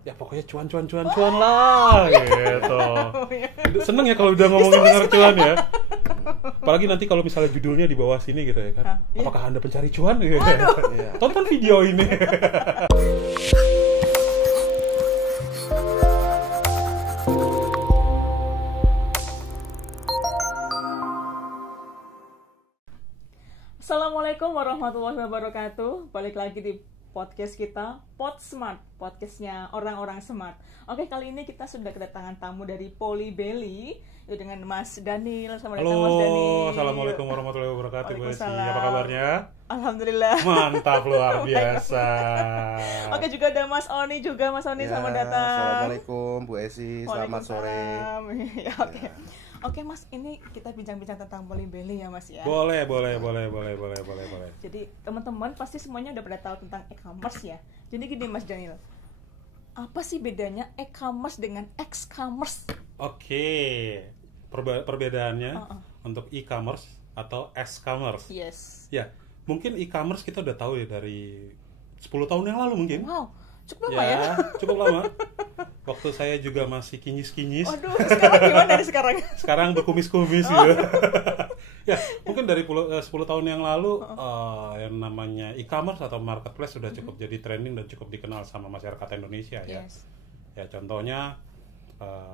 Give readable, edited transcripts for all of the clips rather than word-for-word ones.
ya pokoknya cuan lah gitu. Seneng ya kalau udah ngomongin dengar cuan ya. Apalagi nanti kalau misalnya judulnya di bawah sini gitu ya kan. Apakah Anda pencari cuan? Gitu. Tonton video ini. Assalamualaikum warahmatullahi wabarakatuh. Balik lagi di podcast kita, Pod Smart, podcastnya orang-orang smart. Oke, kali ini kita sudah kedatangan tamu dari Polybelly, yaitu dengan Mas Daniel. Selamat datang, Mas Daniel. Assalamualaikum warahmatullahi wabarakatuh. Bu Esi, apa kabarnya? Alhamdulillah. Mantap, luar biasa. Oke, juga ada Mas Oni juga. Mas Oni, selamat datang. Assalamualaikum Bu Esi, selamat sore. Ya, oke. Oke Mas, ini kita bincang-bincang tentang Polybelly ya Mas ya. Boleh. Jadi teman-teman pasti semuanya udah pada tahu tentang e-commerce ya. Jadi gini Mas Daniel, apa sih bedanya e-commerce dengan x-commerce? Oke, perbedaannya untuk e-commerce atau s-commerce. Yes. Ya, mungkin e-commerce kita udah tahu ya dari 10 tahun yang lalu mungkin. Wow, cukup lama ya? Cukup lama. Waktu saya juga masih kinyis-kinyis. Waduh, sekarang gimana dari sekarang? Sekarang berkumis-kumis gitu. Ya, mungkin dari 10 tahun yang lalu yang namanya e-commerce atau marketplace sudah cukup jadi trending dan cukup dikenal sama masyarakat Indonesia ya. Yes. Ya, contohnya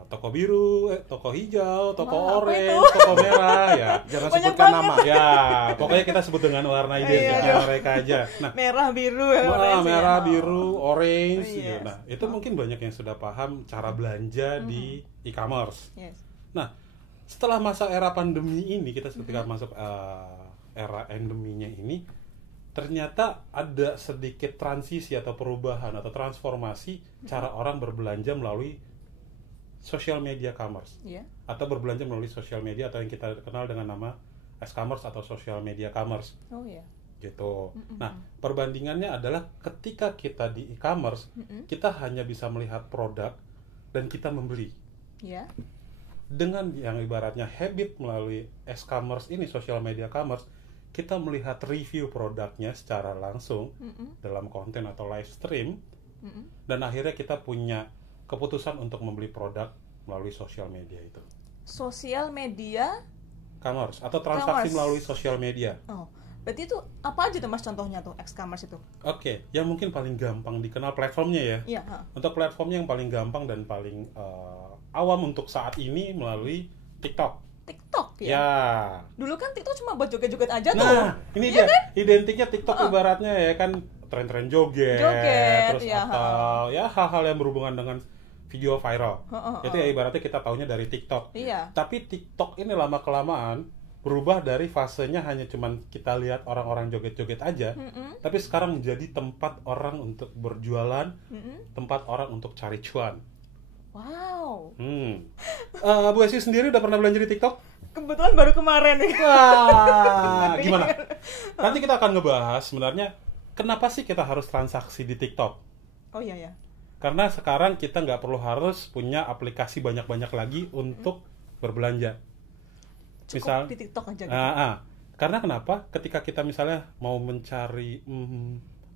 toko biru, toko hijau, toko orange, toko merah ya. Jangan Banyak sebutkan banget. nama. Ya, pokoknya kita sebut dengan warna identiknya mereka aja. Nah, Merah, biru, orange. merah, ya. biru, orange Yes. gitu. Nah, itu mungkin banyak yang sudah paham cara belanja di e-commerce. Yes. Nah, setelah masa era pandemi ini, kita ketika masuk era endeminya ini, ternyata ada sedikit transisi atau perubahan atau transformasi cara orang berbelanja melalui social media commerce. Iya. Atau berbelanja melalui social media atau yang kita kenal dengan nama e-commerce atau social media commerce. Oh iya. Gitu. Nah, perbandingannya adalah ketika kita di e-commerce, kita hanya bisa melihat produk dan kita membeli. Iya. Dengan yang ibaratnya habit melalui e-commerce ini, social media commerce, kita melihat review produknya secara langsung dalam konten atau live stream, dan akhirnya kita punya keputusan untuk membeli produk melalui social media itu. Sosial media Commerce atau transaksi Commerce. melalui social media. Oh, berarti itu apa aja tuh Mas contohnya tuh x-commerce itu? Oke, yang mungkin paling gampang dikenal platformnya ya. Iya, Untuk platformnya yang paling gampang dan paling awam untuk saat ini melalui TikTok. TikTok ya. Ya. Dulu kan TikTok cuma buat joget-joget aja tuh. Nah, ini Iya dia. kan? Identiknya TikTok ibaratnya ya kan tren-tren joget, terus ya, atau ya hal-hal yang berhubungan dengan video viral. Itu ya ibaratnya kita taunya dari TikTok. Iya. Tapi TikTok ini lama-kelamaan berubah dari fasenya hanya cuman kita lihat orang-orang joget-joget aja, tapi sekarang menjadi tempat orang untuk berjualan, tempat orang untuk cari cuan. Wow. Bu Esi sendiri udah pernah belanja di TikTok? Kebetulan baru kemarin nih. Wah, gimana? Nanti kita akan ngebahas sebenarnya kenapa sih kita harus transaksi di TikTok. Oh iya ya. Karena sekarang kita nggak perlu harus punya aplikasi banyak-banyak lagi untuk berbelanja. Cukup di TikTok aja gitu. Karena kenapa? Ketika kita misalnya mau mencari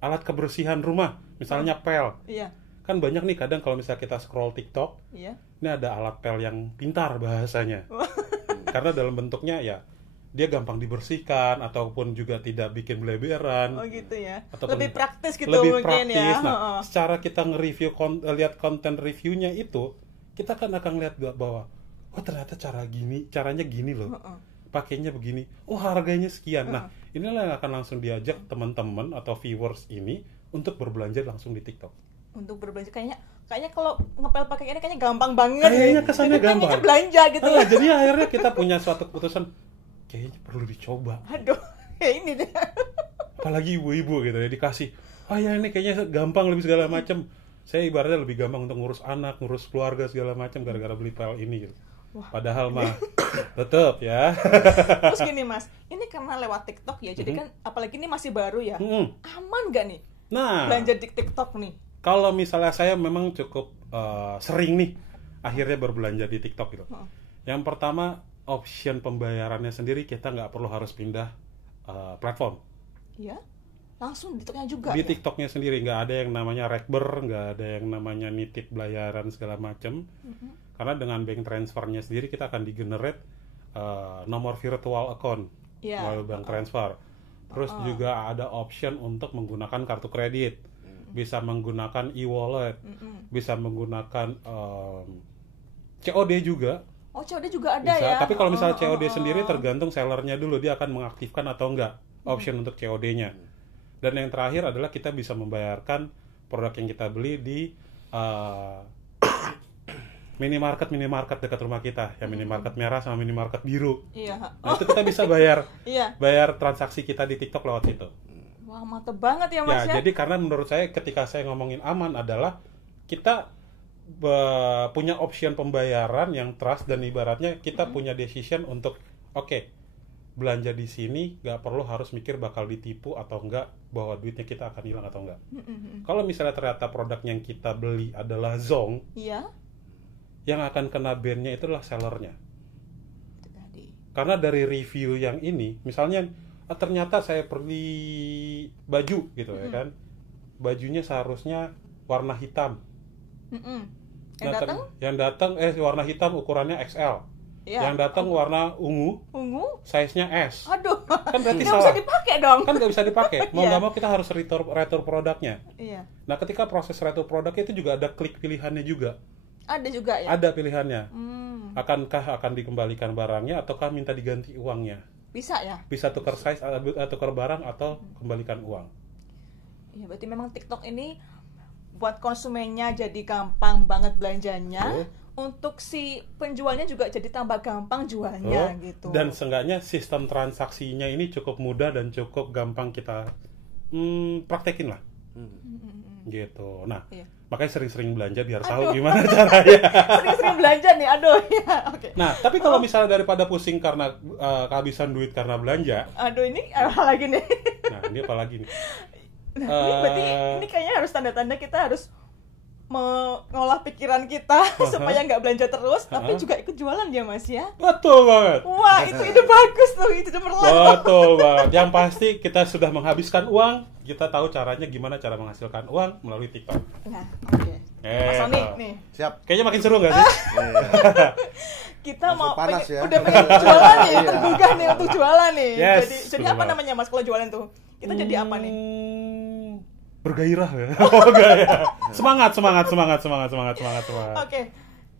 alat kebersihan rumah, misalnya pel. Iya. Kan banyak nih kadang kalau misalnya kita scroll TikTok, Iya. ini ada alat pel yang pintar bahasanya. Karena dalam bentuknya ya dia gampang dibersihkan ataupun juga tidak bikin beleberan. Oh gitu ya. Ataupun Lebih praktis gitu lebih mungkin praktis. ya. Nah, secara kita nge-review lihat konten reviewnya itu, kita kan akan lihat bahwa oh ternyata caranya gini loh. Pakainya begini. Oh harganya sekian. Nah, inilah yang akan langsung diajak teman-teman atau viewers ini untuk berbelanja langsung di TikTok. Untuk berbelanja kayaknya kalau ngepel pakai ini kayaknya gampang banget. Kayaknya kesannya Jadi gampang. pengennya belanja gitu ya. Jadi akhirnya kita punya suatu keputusan kayaknya perlu dicoba. Aduh, ya ini deh. Apalagi ibu-ibu gitu ya dikasih, ya ini kayaknya gampang lebih segala macam. Saya ibaratnya lebih gampang untuk ngurus anak, ngurus keluarga segala macam gara-gara beli pel ini gitu. Wah. Padahal mah tetep ya. Terus gini Mas, ini karena lewat TikTok ya, jadi kan apalagi ini masih baru ya. Aman nggak nih Nah, belanja di TikTok nih? kalau misalnya saya memang cukup sering nih akhirnya berbelanja di TikTok gitu. Yang pertama, option pembayarannya sendiri kita nggak perlu harus pindah platform. Iya. Langsung di TikToknya juga di ya? TikToknya sendiri, nggak ada yang namanya rekber, nggak ada yang namanya nitip bayaran segala macam. Karena dengan bank transfernya sendiri kita akan di-generate nomor virtual account melalui bank transfer. Terus juga ada option untuk menggunakan kartu kredit, bisa menggunakan e-wallet, bisa menggunakan COD juga. Oh, COD juga ada Bisa, ya? tapi kalau misalnya COD sendiri tergantung sellernya dulu, dia akan mengaktifkan atau enggak option untuk COD-nya. Dan yang terakhir adalah kita bisa membayarkan produk yang kita beli di minimarket dekat rumah kita, ya minimarket merah sama minimarket biru. Iya. Nah, itu kita bisa bayar Iya. bayar transaksi kita di TikTok lewat situ. Wah, mantep banget ya Mas ya. Jadi karena menurut saya ketika saya ngomongin aman adalah kita punya option pembayaran yang trust, dan ibaratnya kita punya decision untuk belanja di sini nggak perlu harus mikir bakal ditipu atau enggak, bahwa duitnya kita akan hilang atau enggak. Kalau misalnya ternyata produk yang kita beli adalah Zong, Iya. yang akan kena ban-nya itu adalah sellernya. Itu tadi. Karena dari review yang ini, misalnya ternyata saya beli baju gitu ya kan, bajunya seharusnya warna hitam. Yang datang warna hitam ukurannya XL. Ya. Yang datang warna ungu size-nya S. Aduh, Kan berarti nggak salah. bisa dipakai dong. Kan nggak bisa dipakai. Mau Iya. nggak mau kita harus retur produknya. Iya. Nah, ketika proses retur produknya itu juga ada klik pilihannya juga. Ada juga ya? Ada pilihannya. Akankah akan dikembalikan barangnya ataukah minta diganti uangnya? Bisa ya? Bisa tukar size, tukar barang, atau kembalikan uang. Iya, berarti memang TikTok ini buat konsumennya jadi gampang banget belanjanya. Untuk si penjualnya juga jadi tambah gampang jualnya gitu. Dan seenggaknya sistem transaksinya ini cukup mudah dan cukup gampang kita praktekin lah. Gitu. Nah, makanya sering-sering belanja biar tahu gimana caranya. Sering-sering belanja nih, aduh ya. Oke. Nah, tapi kalau misalnya daripada pusing karena kehabisan duit karena belanja, Aduh, ini apa lagi nih? nah ini apa lagi nih? Nah, ini berarti ini kayaknya harus tanda-tanda kita harus mengolah pikiran kita supaya nggak belanja terus, tapi juga ikut jualan ya Mas ya. Betul banget. Wah, itu bagus tuh, itu cemerlang. Betul banget. Yang pasti kita sudah menghabiskan uang, kita tahu caranya gimana cara menghasilkan uang melalui TikTok. Nah, oke. Mas Sony nih. Siap. Kayaknya makin seru nggak sih? Kita Langsung mau panas pengen, ya. udah pengen jualan nih, tergugah nih untuk jualan nih. Yes, jadi apa namanya Mas kalau jualan tuh? Kita jadi apa nih? Bergairah ya. Semangat. Oke.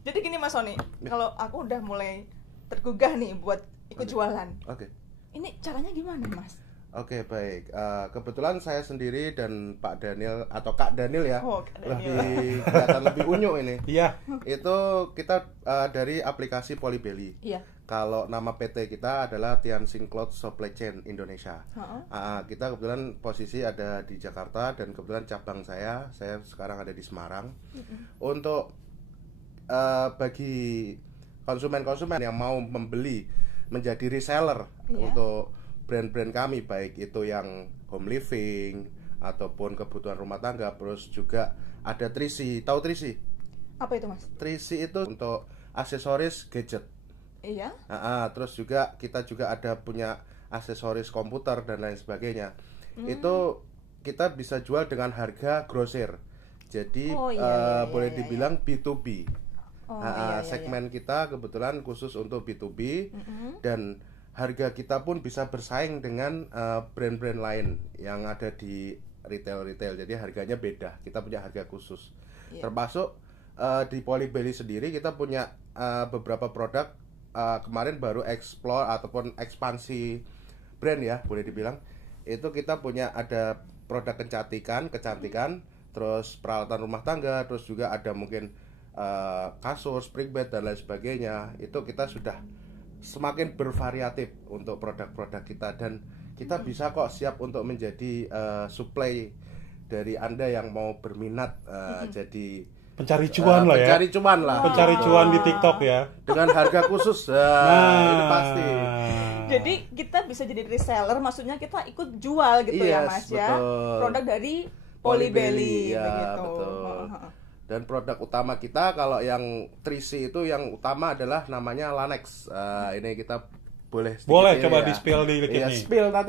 Jadi gini Mas Sony, kalau aku udah mulai tergugah nih buat ikut jualan. Oke. Ini caranya gimana Mas? Oke, baik. Kebetulan saya sendiri dan Pak Daniel atau Kak Daniel ya, Kak Daniel. kelihatan lebih unyu ini. Iya. Itu kita dari aplikasi Polybelly. Iya. Kalau nama PT kita adalah Tianxing Cloud Supply Chain Indonesia. Kita kebetulan posisi ada di Jakarta dan kebetulan cabang saya sekarang ada di Semarang. Untuk bagi konsumen-konsumen yang mau membeli menjadi reseller untuk brand-brand kami, baik itu yang home living ataupun kebutuhan rumah tangga, terus juga ada Trisi. Tahu Trisi? Apa itu Mas? Trisi itu untuk aksesoris gadget. Iya. Terus juga kita juga ada punya aksesoris komputer dan lain sebagainya. Itu kita bisa jual dengan harga grosir. Jadi boleh dibilang B2B. Segmen kita kebetulan khusus untuk B2B dan harga kita pun bisa bersaing dengan brand-brand lain yang ada di retail. Jadi harganya beda. Kita punya harga khusus. Termasuk di Polybelly sendiri kita punya beberapa produk. Kemarin baru explore ataupun ekspansi brand ya, boleh dibilang. Itu kita punya ada produk kecantikan, terus peralatan rumah tangga, terus juga ada mungkin kasur, spring bed dan lain sebagainya. Itu kita sudah semakin bervariatif untuk produk-produk kita, dan kita bisa kok siap untuk menjadi supply dari Anda yang mau berminat jadi Pencari cuan lah ya. Pencari cuan di TikTok ya. Dengan harga khusus. Itu pasti. Jadi kita bisa jadi reseller, maksudnya kita ikut jual gitu ya Mas ya. Produk dari Polybelly begitu. Betul. Dan produk utama kita kalau yang Trisi itu yang utama adalah namanya Lanex. Ini kita boleh coba di spill dikit iya, nih.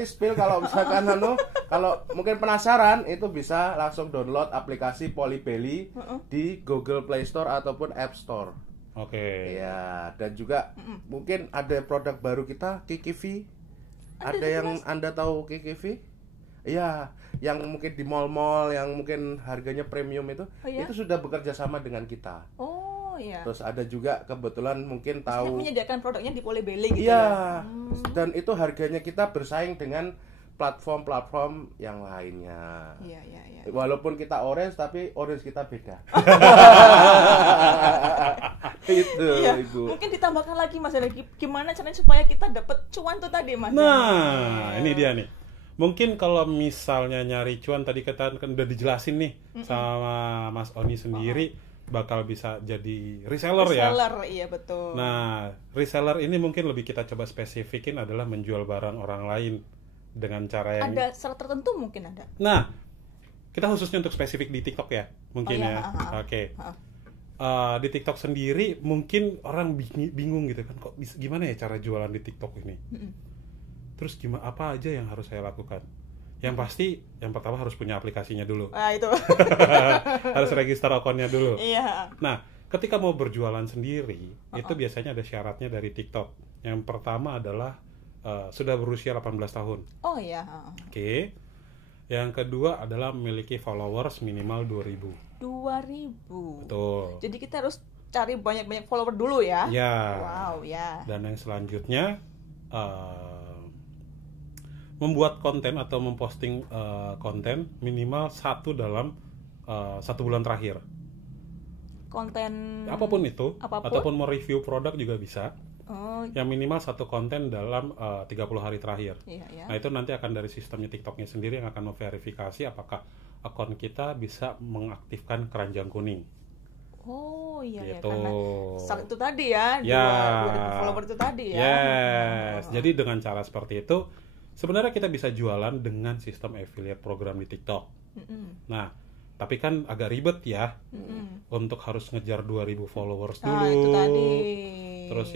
Spill kalau misalkan kalau mungkin penasaran itu bisa langsung download aplikasi Polybelly di Google Play Store ataupun App Store. Oke. Iya, dan juga mungkin ada produk baru kita, KikiV. Ada yang Anda tahu KikiV? Iya, yang mungkin di mall-mall yang mungkin harganya premium itu sudah bekerja sama dengan kita. Oh iya. Terus ada juga kebetulan mungkin tahu menyediakan produknya di Polybelly gitu ya. Dan itu harganya kita bersaing dengan platform-platform yang lainnya. Iya. Walaupun kita orange tapi orange kita beda. Itu Ibu. Mungkin ditambahkan lagi Mas, gimana caranya supaya kita dapat cuan tuh tadi Mas? Nah, ini dia nih. Mungkin kalau misalnya nyari cuan tadi kita kan udah dijelasin nih sama Mas Oni sendiri bakal bisa jadi reseller ya. Reseller, iya betul. Nah, reseller ini mungkin lebih kita coba spesifikin adalah menjual barang orang lain dengan cara yang ada syarat tertentu mungkin ada. Nah, kita khususnya untuk spesifik di TikTok ya, mungkin Oke. Di TikTok sendiri mungkin orang bingung gitu kan, kok gimana ya cara jualan di TikTok ini? Terus gimana, apa aja yang harus saya lakukan? Yang pasti yang pertama harus punya aplikasinya dulu. Itu. Harus register akunnya dulu. Iya. Nah, ketika mau berjualan sendiri, itu biasanya ada syaratnya dari TikTok. Yang pertama adalah sudah berusia 18 tahun. Oh iya. Oke. Yang kedua adalah memiliki followers minimal 2.000. 2.000. Betul. Jadi kita harus cari banyak-banyak follower dulu ya. Ya. Wow, ya. Dan yang selanjutnya membuat konten atau memposting konten minimal 1 dalam 1 bulan terakhir. Konten apapun itu, ataupun mau review produk juga bisa. Yang minimal 1 konten dalam 30 hari terakhir. Iya. Nah, itu nanti akan dari sistemnya TikToknya sendiri yang akan memverifikasi apakah akun kita bisa mengaktifkan keranjang kuning. Oh iya gitu. Karena saat itu tadi ya, 2.000 follower itu tadi ya. Yes. Jadi dengan cara seperti itu sebenarnya kita bisa jualan dengan sistem affiliate program di TikTok. Nah, tapi kan agak ribet ya untuk harus ngejar 2.000 followers dulu. Itu tadi. Terus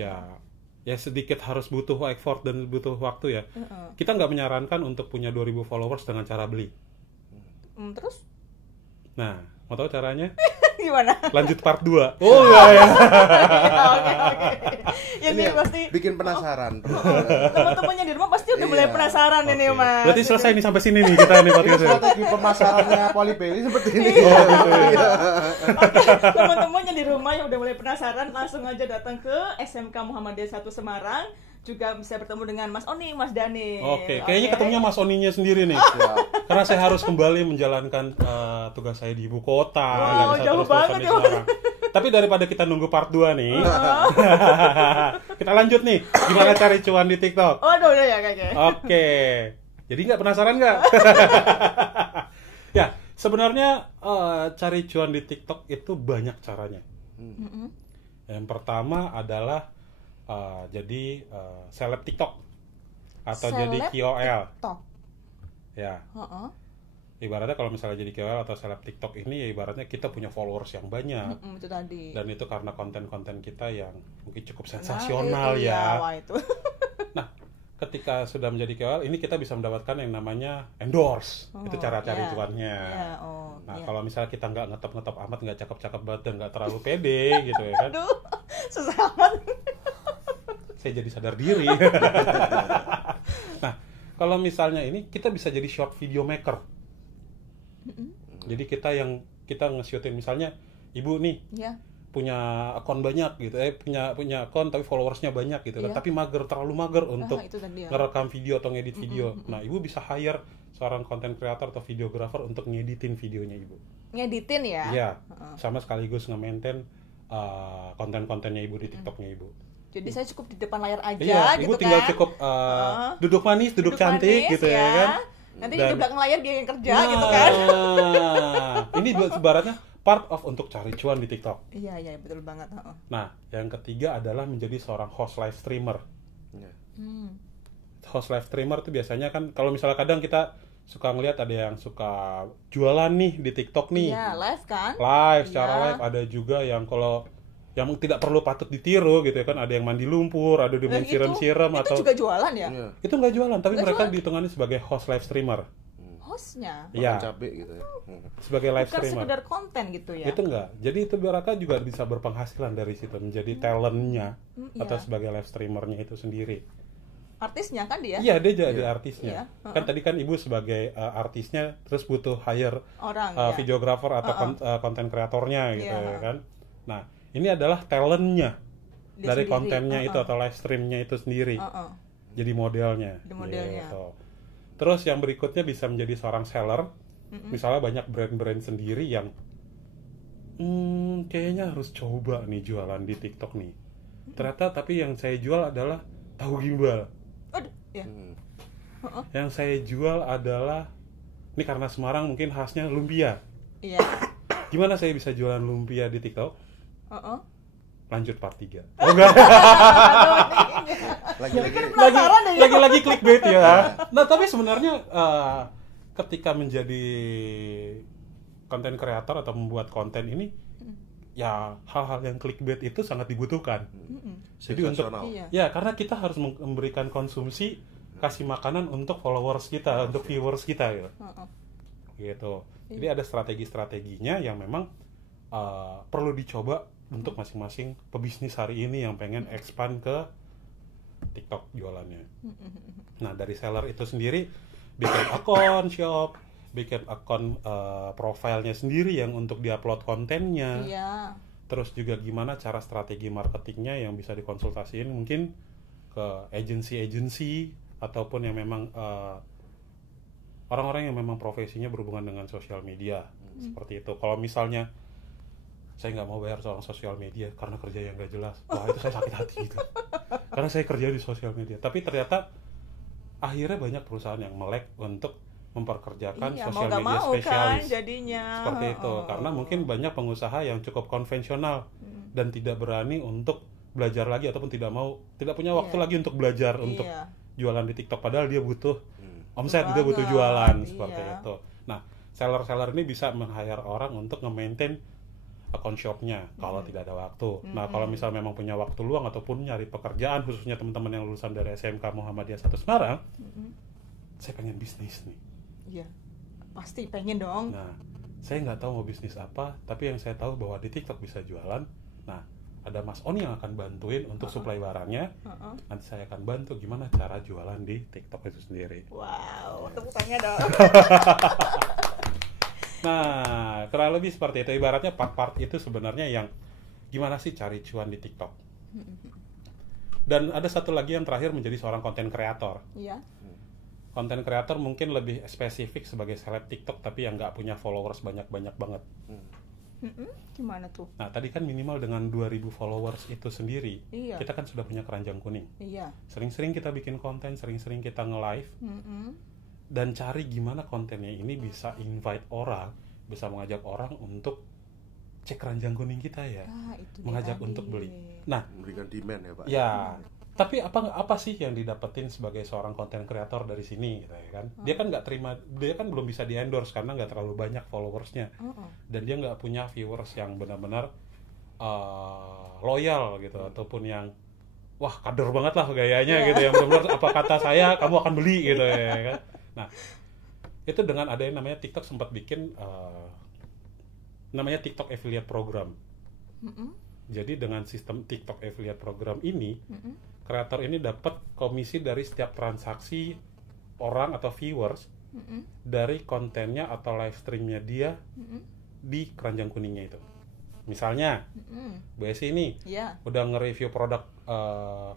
ya sedikit harus butuh effort dan butuh waktu ya. Kita nggak menyarankan untuk punya 2.000 followers dengan cara beli. Terus? Nah, mau tahu caranya? Gimana? Lanjut part 2. Oh enggak ya. Oke. Ini pasti bikin penasaran. Teman-temannya di rumah pasti udah mulai penasaran ini, Mas. Berarti selesai nih sampai sini nih kita nih podcastnya. Strategi pemasarannya Polybelly seperti ini. Oke, teman-temannya di rumah yang udah mulai penasaran langsung aja datang ke SMK Muhammadiyah 1 Semarang. Juga bisa bertemu dengan Mas Oni, Mas Dani. Oke, kayaknya ketemunya Mas Oninya sendiri nih. Karena saya harus kembali menjalankan tugas saya di ibu kota. Jauh banget ya. Tapi daripada kita nunggu part 2 nih, kita lanjut nih. Gimana cari cuan di TikTok? Aduh, ya kakek. Oke. Jadi nggak penasaran nggak? Ya, sebenarnya cari cuan di TikTok itu banyak caranya. Yang pertama adalah jadi seleb TikTok atau jadi KOL. TikTok. Ya. Ibaratnya kalau misalnya jadi KOL atau seleb TikTok ini ya ibaratnya kita punya followers yang banyak. Itu tadi. Dan itu karena konten-konten kita yang mungkin cukup sensasional ya. Wah, itu. Nah, ketika sudah menjadi KOL ini kita bisa mendapatkan yang namanya endorse. Itu cara cari cuannya. Nah, kalau misalnya kita nggak ngetop-ngetop amat, nggak cakep-cakep banget dan nggak terlalu pede gitu ya kan. Aduh, susah amat. Saya jadi sadar diri. Nah, kalau misalnya ini kita bisa jadi short video maker. Jadi kita nge-shootin misalnya ibu nih punya akun banyak gitu, punya akun tapi followersnya banyak gitu, tapi terlalu mager untuk ngerekam video atau ngedit video. Nah, ibu bisa hire seorang content creator atau videographer untuk ngeditin videonya ibu. Ngeditin ya? Iya, sama sekaligus nge-maintain konten-kontennya ibu di TikToknya ibu. Jadi saya cukup di depan layar aja gitu ibu kan. Tinggal cukup duduk manis, duduk cantik manis, gitu ya kan. Nanti di belakang layar dia yang kerja gitu kan. Ini ibaratnya part of untuk cari cuan di TikTok. Iya, betul banget. Nah, yang ketiga adalah menjadi seorang host live streamer. Host live streamer itu biasanya kan kalau misalnya kadang kita suka ngelihat ada yang suka jualan nih di TikTok nih. Iya, live kan? Live, secara live. Ada juga yang kalau yang tidak perlu patut ditiru gitu ya kan, ada yang mandi lumpur, ada yang siram-siram atau itu juga jualan ya? Itu nggak jualan, tapi mereka dihitungannya sebagai host live streamer. Hostnya? Iya. Cabai gitu ya. Sebagai live bukan streamer. sekedar konten gitu ya? Itu enggak. Jadi itu mereka juga bisa berpenghasilan dari situ, menjadi talentnya atau sebagai live streamernya itu sendiri. Artisnya kan dia? Iya, dia jadi artisnya. Kan tadi kan Ibu sebagai artisnya, terus butuh hire orang, videographer atau konten kreatornya gitu ya kan. Nah, ini adalah talentnya dia dari sendiri. Kontennya itu atau live streamnya itu sendiri. Jadi modelnya. Gitu. Terus yang berikutnya bisa menjadi seorang seller. Misalnya banyak brand-brand sendiri yang kayaknya harus coba nih jualan di TikTok nih. Ternyata tapi yang saya jual adalah tahu gimbal. Yang saya jual adalah, ini karena Semarang mungkin khasnya lumpia. Iya. Gimana saya bisa jualan lumpia di TikTok? Lanjut part 3. Oh enggak. Lagi clickbait ya. Nah, tapi sebenarnya ketika menjadi konten kreator atau membuat konten ini ya hal-hal yang clickbait itu sangat dibutuhkan. Jadi untuk ya karena kita harus memberikan konsumsi, kasih makanan untuk followers kita, untuk viewers kita gitu. Gitu. Jadi ada strategi-strateginya yang memang perlu dicoba untuk masing-masing pebisnis hari ini yang pengen expand ke TikTok jualannya. Nah, dari seller itu sendiri bikin akun shop, bikin akun profilnya sendiri yang untuk diupload kontennya. Iya. Terus juga gimana cara strategi marketingnya yang bisa dikonsultasiin mungkin ke agency ataupun yang memang orang-orang yang memang profesinya berhubungan dengan sosial media. Seperti itu. Kalau misalnya saya nggak mau bayar seorang sosial media karena kerja yang nggak jelas, wah itu saya sakit hati gitu. Karena saya kerja di sosial media, tapi ternyata akhirnya banyak perusahaan yang melek untuk memperkerjakan sosial media spesialis. Kan, jadinya. Seperti itu, karena mungkin banyak pengusaha yang cukup konvensional dan tidak berani untuk belajar lagi ataupun tidak punya waktu lagi untuk belajar untuk jualan di TikTok, padahal dia butuh omset, dia butuh jualan seperti itu. Nah, seller-seller ini bisa meng-hire orang untuk nge-maintain akun shopnya kalau tidak ada waktu. Nah, kalau misal memang punya waktu luang ataupun nyari pekerjaan, khususnya teman-teman yang lulusan dari SMK Muhammadiyah 1 Semarang, saya pengen bisnis nih. Iya, pasti pengen dong. Nah, saya nggak tahu mau bisnis apa, tapi yang saya tahu bahwa di TikTok bisa jualan. Nah, ada Mas On yang akan bantuin untuk supply barangnya. Nanti saya akan bantu gimana cara jualan di TikTok itu sendiri. Wow, tepuk tangan dong. Nah, kurang lebih seperti itu. Ibaratnya part-part itu sebenarnya yang gimana sih cari cuan di TikTok. Dan ada satu lagi yang terakhir menjadi seorang konten kreator. Iya. Konten kreator mungkin lebih spesifik sebagai seleb TikTok tapi yang nggak punya followers banyak-banyak banget. Gimana tuh? Nah, tadi kan minimal dengan 2000 followers itu sendiri, kita kan sudah punya keranjang kuning. Iya. Sering-sering kita bikin konten, sering-sering kita nge-live. Dan cari gimana kontennya ini bisa invite orang, bisa mengajak orang untuk cek keranjang kuning kita ya, mengajak untuk beli. Nah, memberikan demand ya Pak. Ya, tapi apa sih yang didapetin sebagai seorang konten kreator dari sini, gitu ya kan? Dia kan nggak terima, dia kan belum bisa di endorse karena nggak terlalu banyak followersnya, dan dia nggak punya viewers yang benar-benar loyal gitu, ataupun yang wah kader banget lah gayanya gitu, yang benar-benar apa kata saya kamu akan beli gitu ya kan? Nah, itu dengan ada yang namanya TikTok sempat bikin namanya TikTok Affiliate Program. Jadi dengan sistem TikTok Affiliate Program ini, kreator ini dapat komisi dari setiap transaksi orang atau viewers dari kontennya atau live streamnya dia di keranjang kuningnya itu. Misalnya, Bu Esi ini udah nge-review produk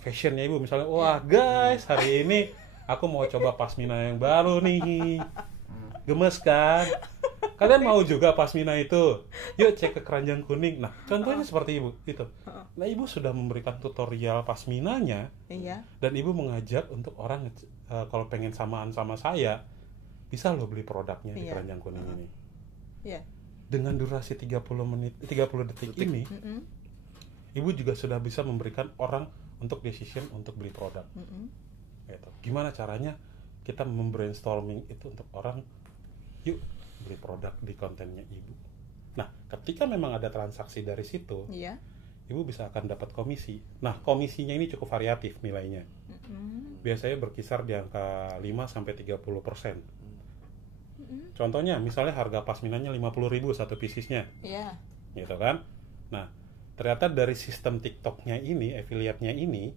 fashionnya Ibu, misalnya, wah guys hari ini aku mau coba pasmina yang baru nih, gemes kan? Kalian mau juga pasmina itu? Yuk cek ke keranjang kuning. Nah, contohnya seperti Ibu itu. Nah, Ibu sudah memberikan tutorial pasminanya, dan Ibu mengajak untuk orang kalau pengen samaan sama saya, bisa loh beli produknya di keranjang kuning ini. Dengan durasi 30 detik ini, Ibu juga sudah bisa memberikan orang untuk decision untuk beli produk. Gitu. Gimana caranya kita membrainstorming itu untuk orang, yuk beli produk di kontennya Ibu. Nah, ketika memang ada transaksi dari situ, ibu bisa akan dapat komisi. Nah, komisinya ini cukup variatif nilainya. Biasanya berkisar di angka 5-30%. Contohnya, misalnya harga pasminanya 50.000 satu piecesnya. Iya. Gitu kan? Nah, ternyata dari sistem TikToknya ini, affiliate-nya ini,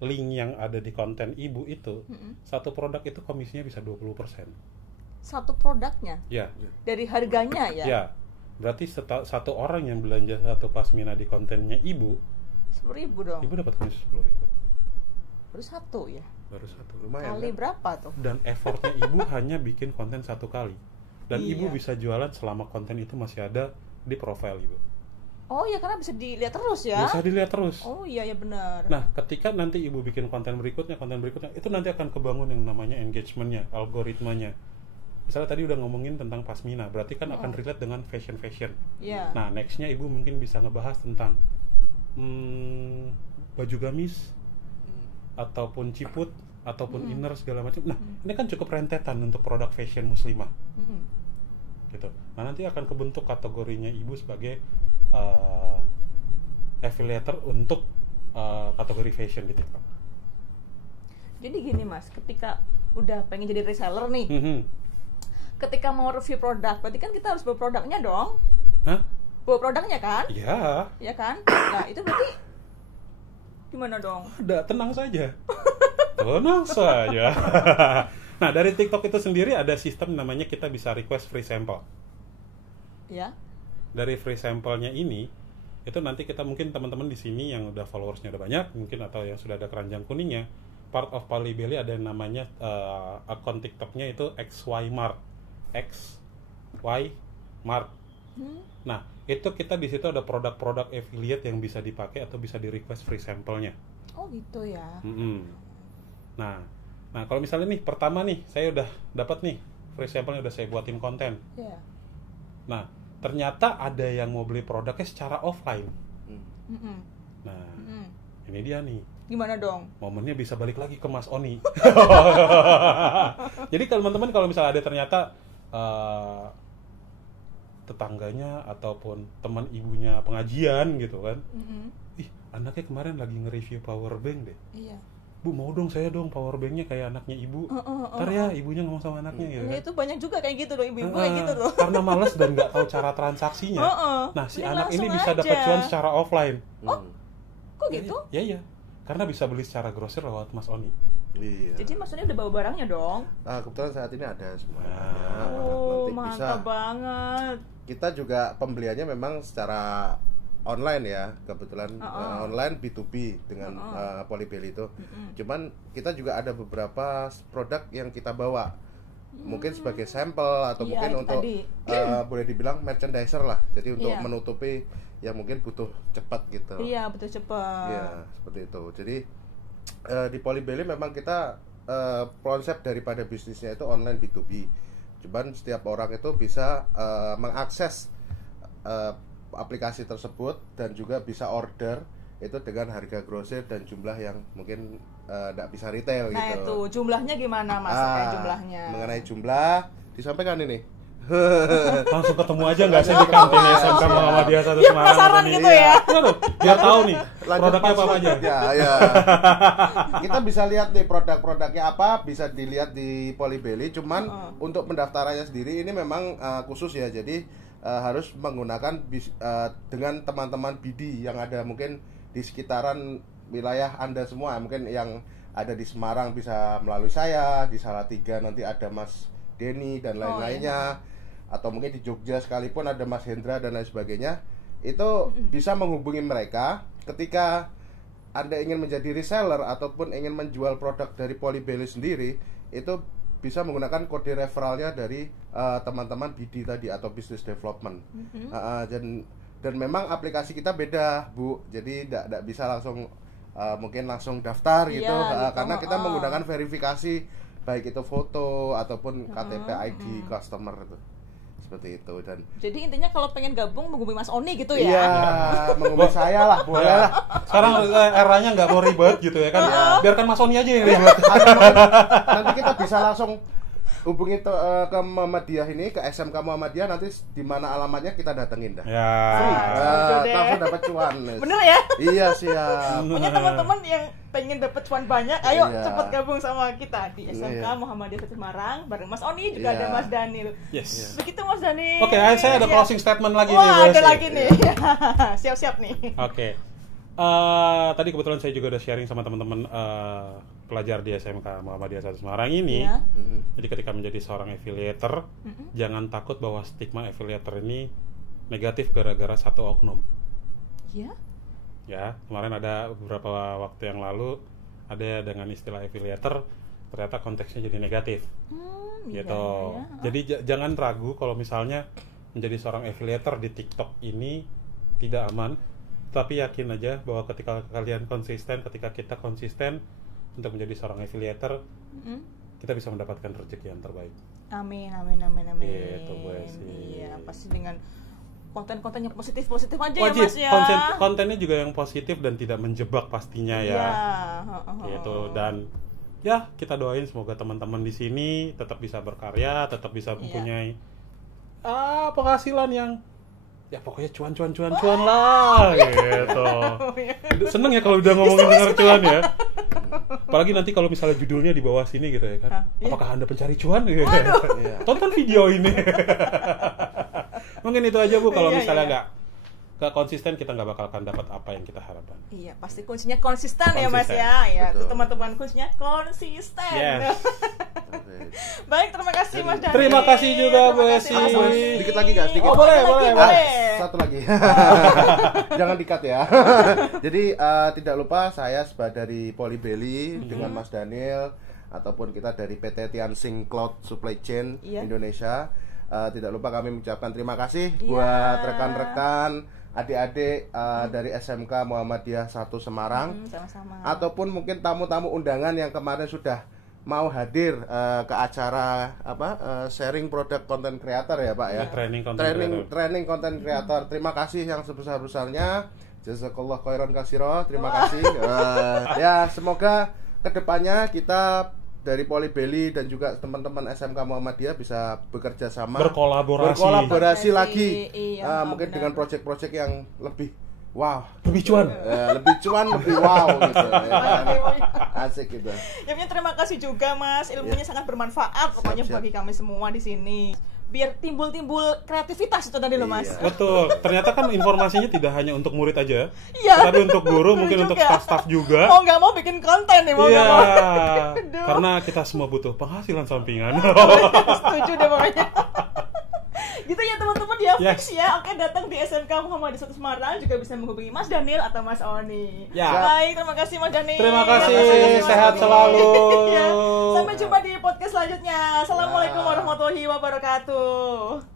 link yang ada di konten ibu itu, satu produk itu komisinya bisa 20%. Satu produknya? Ya. Dari harganya ya? Ya. Berarti satu orang yang belanja satu pasmina di kontennya ibu, 10.000 dong. Ibu dapat komisi 10.000. Baru satu ya? Baru satu, lumayan. Kali kan? berapa tuh? Dan effortnya ibu hanya bikin konten satu kali. Dan Iya. ibu bisa jualan selama konten itu masih ada di profil ibu. Oh ya, karena bisa dilihat terus ya? Bisa dilihat terus. Oh iya, ya benar. Nah, ketika nanti ibu bikin konten berikutnya, itu nanti akan kebangun yang namanya engagementnya, algoritmanya. Misalnya tadi udah ngomongin tentang pasmina, berarti kan akan relate dengan fashion. Iya. Nah, nextnya ibu mungkin bisa ngebahas tentang baju gamis, ataupun ciput, ataupun inner segala macam. Nah, ini kan cukup rentetan untuk produk fashion muslimah. Gitu. Nah, nanti akan kebentuk kategorinya ibu sebagai affiliator untuk kategori fashion di TikTok. Jadi gini Mas, ketika udah pengen jadi reseller nih, ketika mau review produk, berarti kan kita harus bawa produknya dong. Hah? Bawa produknya kan? Iya. Ya kan? Nah, itu berarti gimana dong? Ada, tenang saja. Tenang saja. Nah, dari TikTok itu sendiri ada sistem namanya kita bisa request free sample. Ya. Dari free sample-nya ini, itu nanti kita mungkin teman-teman di sini yang udah followersnya udah banyak, mungkin atau yang sudah ada keranjang kuningnya, part of Polybelly ada yang namanya akun TikToknya itu XY Mart. XY Mart. Nah, itu kita di situ ada produk-produk affiliate yang bisa dipakai atau bisa di request free sampelnya. Oh gitu ya. Nah, kalau misalnya nih pertama nih saya udah dapat nih free sampelnya, udah saya buatin konten. Iya. Nah, ternyata ada yang mau beli produknya secara offline. Nah, ini dia nih. Gimana dong? Momennya bisa balik lagi ke Mas Oni. Jadi teman-teman kalau misalnya ada ternyata tetangganya ataupun teman ibunya pengajian gitu kan, ih anaknya kemarin lagi nge-review power bank deh. Iya. Bu mau dong saya dong power banknya kayak anaknya ibu. Ntar ya ibunya ngomong sama anaknya gitu kan. Itu banyak juga kayak gitu loh, ibu-ibu kayak gitu loh. Karena males dan nggak tahu cara transaksinya. Nah si Ini anak ini langsung bisa aja. dapat cuan secara offline. Kok gitu? Iya. Karena bisa beli secara grosir lewat Mas Oni. Iya. Jadi maksudnya udah bawa barangnya dong? Nah, kebetulan saat ini ada semuanya. Oh, Nanti bisa. mantap banget. Kita juga pembeliannya memang secara online ya, kebetulan online B2B dengan Polybelly itu. Cuman kita juga ada beberapa produk yang kita bawa, mungkin sebagai sampel atau mungkin untuk boleh dibilang merchandiser lah. Jadi untuk menutupi yang mungkin butuh cepat gitu. Iya, butuh cepat. Iya, seperti itu. Jadi di Polybelly memang kita konsep daripada bisnisnya itu online B2B. Cuman setiap orang itu bisa mengakses aplikasi tersebut dan juga bisa order itu dengan harga grosir dan jumlah yang mungkin tidak bisa retail gitu. Nah itu jumlahnya gimana Mas? Kayak jumlahnya. Mengenai jumlah disampaikan ini. Langsung ketemu aja nggak sih di kantin SMK Muhammadiyah 1 Semarang. Penasaran gitu ya. Biar tahu nih produknya apa aja. Ya. Kita bisa lihat nih produk-produknya apa, bisa dilihat di Polybelly. Cuman untuk pendaftarannya sendiri ini memang khusus ya. Jadi harus menggunakan dengan teman-teman BD yang ada mungkin di sekitaran wilayah Anda semua. Mungkin yang ada di Semarang bisa melalui saya, di Salatiga nanti ada Mas Denny dan lain-lainnya. Atau mungkin di Jogja sekalipun ada Mas Hendra dan lain sebagainya. Itu bisa menghubungi mereka ketika Anda ingin menjadi reseller ataupun ingin menjual produk dari Polybelly sendiri, itu bisa menggunakan kode referralnya dari teman-teman BD tadi atau business development. Dan memang aplikasi kita beda, Bu. Jadi tidak bisa langsung mungkin langsung daftar gitu, karena kita menggunakan verifikasi baik itu foto ataupun KTP ID customer itu. Seperti itu. Dan jadi intinya kalau pengen gabung menghubungi Mas Oni gitu ya? Iya, menghubungi saya lah, boleh lah. Sekarang eranya nggak mau ribet gitu ya kan? Biarkan Mas Oni aja yang ribet. Nanti kita bisa langsung hubungi ke Muhammadiyah ini, ke SMK Muhammadiyah, nanti di mana alamatnya kita datengin dah. Ya. Langsung dapat cuan. Bener ya? Iya siap. Punya teman-teman yang pengen dapat cuan banyak, ayo Iya. cepat gabung sama kita di SMK Muhammadiyah Semarang bareng Mas Oni, juga ada Mas Daniel. Yes. Begitu Mas Daniel. Oke, saya ada closing statement lagi nih. Wah, ada Besi. lagi nih. Siap-siap nih. Oke. Tadi kebetulan saya juga udah sharing sama teman-teman pelajar di SMK Muhammadiyah 1 Semarang ini. Ya. Jadi ketika menjadi seorang affiliator, jangan takut bahwa stigma affiliator ini negatif gara-gara satu oknum. Iya. Ya, kemarin ada beberapa waktu yang lalu ada dengan istilah affiliator, ternyata konteksnya jadi negatif. Gitu. Iya. Jadi jangan ragu kalau misalnya menjadi seorang affiliator di TikTok ini tidak aman. Tapi yakin aja bahwa ketika kalian konsisten, ketika kita konsisten untuk menjadi seorang affiliator, kita bisa mendapatkan rezeki yang terbaik. Amin. Gitu, Bu Esi. Iya, pasti dengan konten-konten yang positif aja Wajib, ya Mas ya. kontennya juga yang positif dan tidak menjebak pastinya ya. Iya. Gitu. Dan ya kita doain semoga teman-teman di sini tetap bisa berkarya, tetap bisa mempunyai penghasilan yang ya pokoknya cuan lah gitu. Seneng ya kalau udah ngomongin dengar cuan ya. Apalagi nanti kalau misalnya judulnya di bawah sini gitu ya kan. Apakah Anda pencari cuan? Tonton video ini. Mungkin itu aja Bu, kalau misalnya nggak konsisten kita nggak bakal akan dapat apa yang kita harapkan. Iya, pasti kuncinya konsisten ya Mas ya. Ya, itu teman-teman kuncinya konsisten. Yes. Baik, terima kasih Mas Daniel. Terima kasih juga Bu Esi. Dikit lagi nggak? Sedikit. Oh boleh. Satu lagi. Jangan di-cut ya. Jadi tidak lupa saya dari Polybelly dengan Mas Daniel ataupun kita dari PT Tianxing Cloud Supply Chain Indonesia. Tidak lupa kami mengucapkan terima kasih buat rekan-rekan, adik-adik dari SMK Muhammadiyah 1 Semarang. Sama-sama. Ataupun mungkin tamu-tamu undangan yang kemarin sudah mau hadir ke acara sharing produk content creator ya Pak ya. Training content creator. Terima kasih yang sebesar-besarnya. Jazakallah khairan katsira. Terima kasih. Ya, semoga kedepannya kita dari Polybelly dan juga teman-teman SMK Muhammadiyah bisa bekerja sama, berkolaborasi lagi, mungkin dengan proyek-proyek yang lebih lebih cuan, lebih wow gitu, asik gitu. Ya, terima kasih juga Mas, ilmunya sangat bermanfaat pokoknya bagi kami semua di sini. Biar timbul kreativitas itu tadi loh Mas. Betul. Ternyata kan informasinya tidak hanya untuk murid aja, tapi untuk guru, mungkin untuk staff-staff juga. Mau nggak mau bikin konten nih, mau nggak mau. Karena kita semua butuh penghasilan sampingan. Setuju deh pokoknya. Gitu ya teman-teman ya, fix ya. Oke, datang di SMK Muhammadiyah 1 Semarang juga bisa menghubungi Mas Daniel atau Mas Oni. Baik, terima kasih Mas Daniel. Terima kasih, sehat selalu. Sampai jumpa di podcast selanjutnya. Assalamualaikum warahmatullahi wabarakatuh.